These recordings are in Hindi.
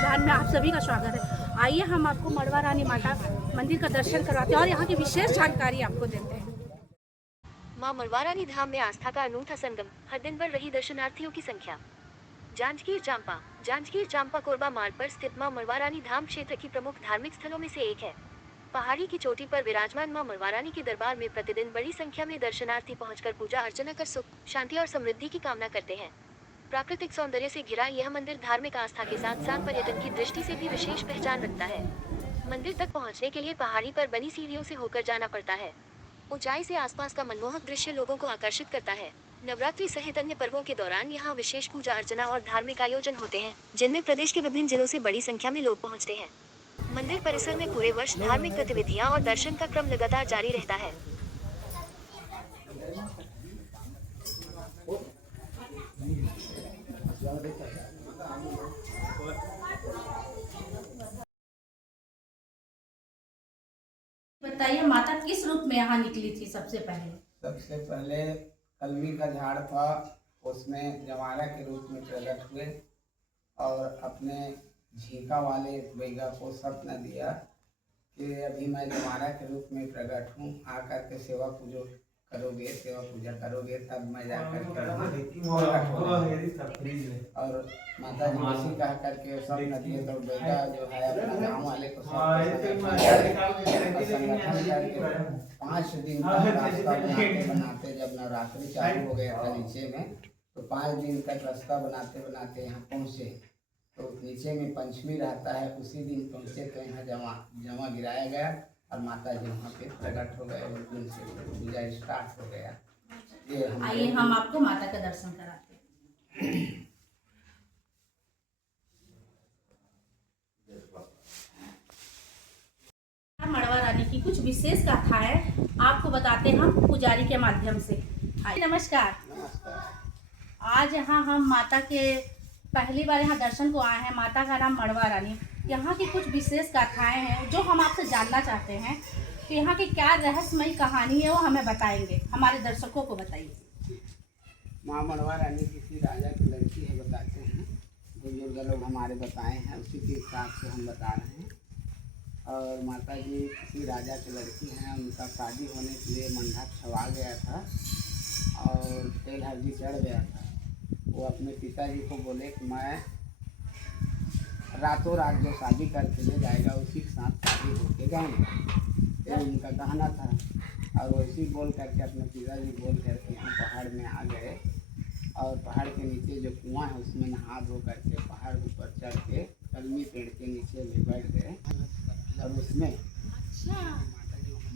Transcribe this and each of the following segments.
विधान में आप सभी का स्वागत है। आइए हम आपको मड़वा रानी माता मंदिर का दर्शन करवाते हैं और यहाँ की विशेष जानकारी आपको देते हैं। मां मड़वा रानी धाम में आस्था का अनूठा संगम, हर दिन बढ़ रही दर्शनार्थियों की संख्या। जांजगीर चांपा कोरबा मार्ग पर स्थित मां मड़वा रानी धाम क्षेत्र की प्रमुख धार्मिक स्थलों में से एक है। पहाड़ी की चोटी पर विराजमान मां मड़वा रानी के दरबार में प्रतिदिन बड़ी संख्या में दर्शनार्थी पहुंचकर पूजा अर्चना कर सुख, शांति और समृद्धि की कामना करते हैं। प्राकृतिक सौंदर्य से घिरा यह मंदिर धार्मिक आस्था के साथ साथ पर्यटन की दृष्टि से भी विशेष पहचान रखता है। मंदिर तक पहुंचने के लिए पहाड़ी पर बनी सीढ़ियों से होकर जाना पड़ता है। ऊंचाई से आसपास का मनमोहक दृश्य लोगों को आकर्षित करता है। नवरात्रि सहित अन्य पर्वों के दौरान यहाँ विशेष पूजा अर्चना और धार्मिक आयोजन होते हैं, जिनमें प्रदेश के विभिन्न जिलों से बड़ी संख्या में लोग पहुँचते हैं। मंदिर परिसर में पूरे वर्ष धार्मिक गतिविधियाँ और दर्शन का क्रम लगातार जारी रहता है। बताइए, माता किस रूप में यहाँ निकली थी? सबसे पहले कलमी का झाड़ था, उसमें जमारा के रूप में प्रकट हुए और अपने झीका वाले बैगा को सपना दिया कि अभी मैं जमारा के रूप में प्रकट हूँ, आकर के सेवा पूजा करोगे तब मैं जाकर और माता जी उसी कह करके सपना दिए। तो बैगा जो है अपना गाँव वाले को संगठन करके 5 दिन का रास्ता बनाते जब नवरात्रि चालू हो गया था नीचे में, तो 5 दिन तक रास्ता बनाते बनाते यहाँ पहुँचे। तो नीचे में पंचमी रहता है, उसी दिन पहुँचे तो यहाँ जमा गिराया गया और माता जी वहाँ पे प्रकट हो गए। उस दिन से पूजा स्टार्ट हो गया। ये आइए हम आपको माता का दर्शन कराते हैं। मड़वा रानी की कुछ विशेष गाथा है, आपको बताते हम पुजारी के माध्यम से। नमस्कार। आज यहाँ हम माता के पहली बार यहाँ दर्शन को आए हैं। माता का नाम मड़वा रानी। यहाँ की कुछ विशेष गाथाएं हैं जो हम आपसे जानना चाहते हैं कि यहाँ की क्या रहस्यमयी कहानी है, वो हमें बताएंगे। हमारे दर्शकों को बताइए। माँ मड़वा रानी किसी राजा की लड़की है, बताते हैं बुजुर्ग लोग हमारे बताए हैं, उसी के हिसाब से हम बता रहे हैं। और माता जी किसी राजा की लड़की हैं, उनका शादी होने के लिए मंडप छवा गया था और तेल हल्दी चढ़ गया था। वो अपने पिताजी को बोले कि मैं रातों रात जो शादी करके ले जाएगा उसी के साथ शादी होके जाएंगे, ये उनका कहना था। और वैसे ही बोल करके अपने पिताजी बोल करके यहाँ पहाड़ में आ गए और पहाड़ के नीचे जो कुआं है उसमें नहा धो करके पहाड़ ऊपर चढ़ के कलमी पेड़ के नीचे में बैठ गए। और उसमें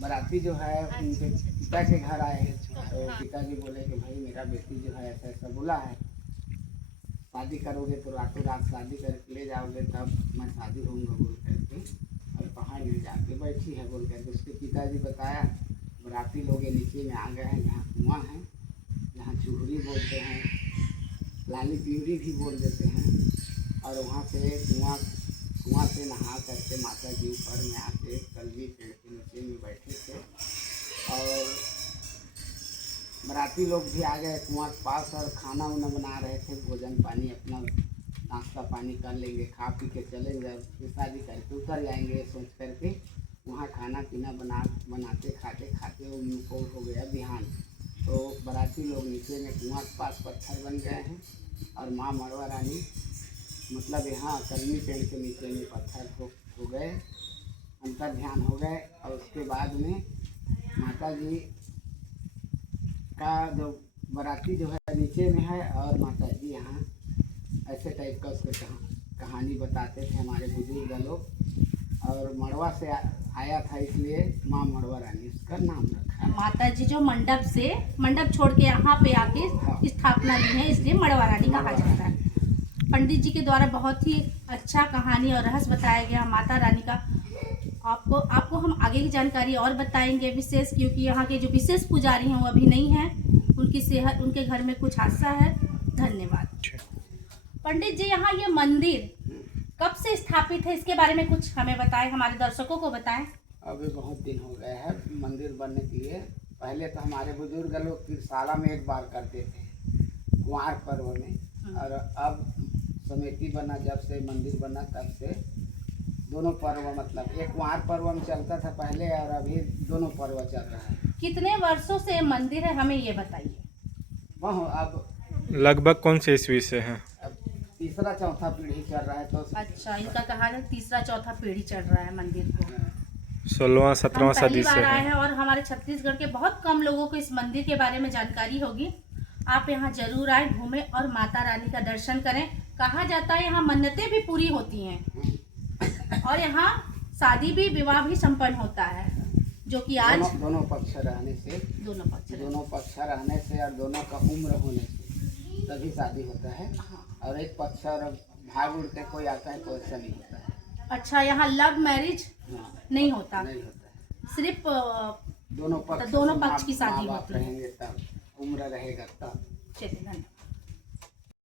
बाराती जो है उनके पिता के घर आए हैं, तो पिताजी बोले कि भाई मेरा बेटी जो है ऐसा ऐसा बोला है, शादी करोगे तो रातों रात शादी करके ले जाओगे तब मैं शादी होऊंगा बोल करके, और पहाड़ में जाके बैठी है बोल करके उसके पिताजी बताया। बराती लोग नीचे में आ गए हैं, जहाँ कुआं है, जहाँ चूहरी बोलते हैं, लाली प्यूरी भी बोल देते हैं। और वहाँ से कुआं से नहा करके माता जी ऊपर में आके कलमी पेड़ के नीचे में बैठे थे और बराती लोग भी आ गए कुआं के पास और खाना वाना बना रहे थे, भोजन पानी अपना नाश्ता पानी कर लेंगे, खा पी के चलेंगे, फिर शादी करके उतर जाएंगे सोच करके वहाँ खाना पीना बनाते खाते उनको हो गया बिहान। तो बराती लोग नीचे में कुआं के पास पत्थर बन गए हैं और माँ मड़वा रानी मतलब यहाँ कलमी पेड़ के नीचे में पत्थर हो गए, अंतर ध्यान हो गए। और उसके बाद में माता जी का जो बराती जो है नीचे में है और माता जी यहाँ ऐसे टाइप का उसको कहानी बताते थे हमारे बुजुर्ग लोग। और मड़वा से आया था इसलिए माँ मड़वा रानी उसका नाम रखा। माता जी जो मंडप छोड़ के यहाँ पे आके स्थापना ली है, इसलिए मड़वा रानी कहा जाता है। पंडित जी के द्वारा बहुत ही अच्छा कहानी और रहस्य बताया गया माता रानी का। आपको हम आगे की जानकारी और बताएंगे विशेष, क्योंकि यहाँ के जो विशेष पुजारी हैं वो अभी नहीं हैं, उनकी सेहत, उनके घर में कुछ हादसा है। धन्यवाद। पंडित जी, यहाँ ये मंदिर कब से स्थापित है, इसके बारे में कुछ हमें बताएं, हमारे दर्शकों को बताएं। अभी बहुत दिन हो गए हैं मंदिर बनने के लिए। पहले तो हमारे बुजुर्ग लोग तीर्थशाला में एक बार करते थे कुंवार पर्व में, और अब समिति बना, जब से मंदिर बना तब से दोनों पर्व, मतलब एक कुंवार पर्व में चलता था पहले और अभी दोनों पर्व चल रहा है। कितने वर्षों से मंदिर है, हमें ये बताइए। वह अब लगभग कौन से ईस्वी से है? अब तीसरा चौथा पीढ़ी चल रहा है। तो अच्छा, इनका कहा है तीसरा चौथा पीढ़ी चल रहा है मंदिर को। 16वां हम 17वां पहली सदी से बार आए है। हैं और हमारे छत्तीसगढ़ के बहुत कम लोगों को इस मंदिर के बारे में जानकारी होगी। आप यहाँ जरूर आए, घूमें और माता रानी का दर्शन करें। कहा जाता है यहाँ मन्नतें भी पूरी होती हैं और यहाँ शादी भी, विवाह भी संपन्न होता है, जो कि आज दोनों पक्ष रहने से, दोनों पक्ष रहने से और दोनों का उम्र होने से तभी शादी होता है। और एक पक्ष और भाग उड़ के कोई आता है तो ऐसा नहीं होता है। अच्छा, यहाँ लव मैरिज हाँ, नहीं होता, नहीं होता है। सिर्फ दोनों पक्ष की शादी माँ बाप होती है। रहेंगे तब, उम्र रहेगा तब। चलिए, धन्यवाद।